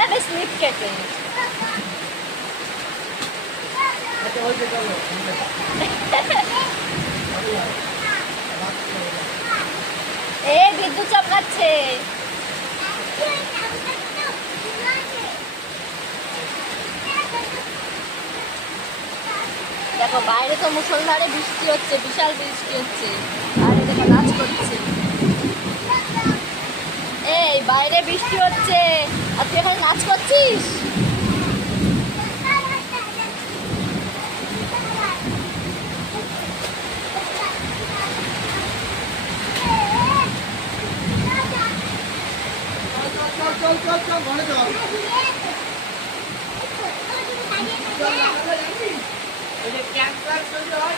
and slip কেটে। এ বিদ্যুৎ চমকাচ্ছে। দেখো বাইরে তো মুষলধারে বৃষ্টি হচ্ছে, বিশাল বৃষ্টি হচ্ছে, আর দেখো নাচ করছে। এই বাইরে বৃষ্টি হচ্ছে আর তুই এখানে নাচ করছিস। চল চল চল ঘরে চল। ওই যে ক্যাম্প ক্লাস চলছে হয়।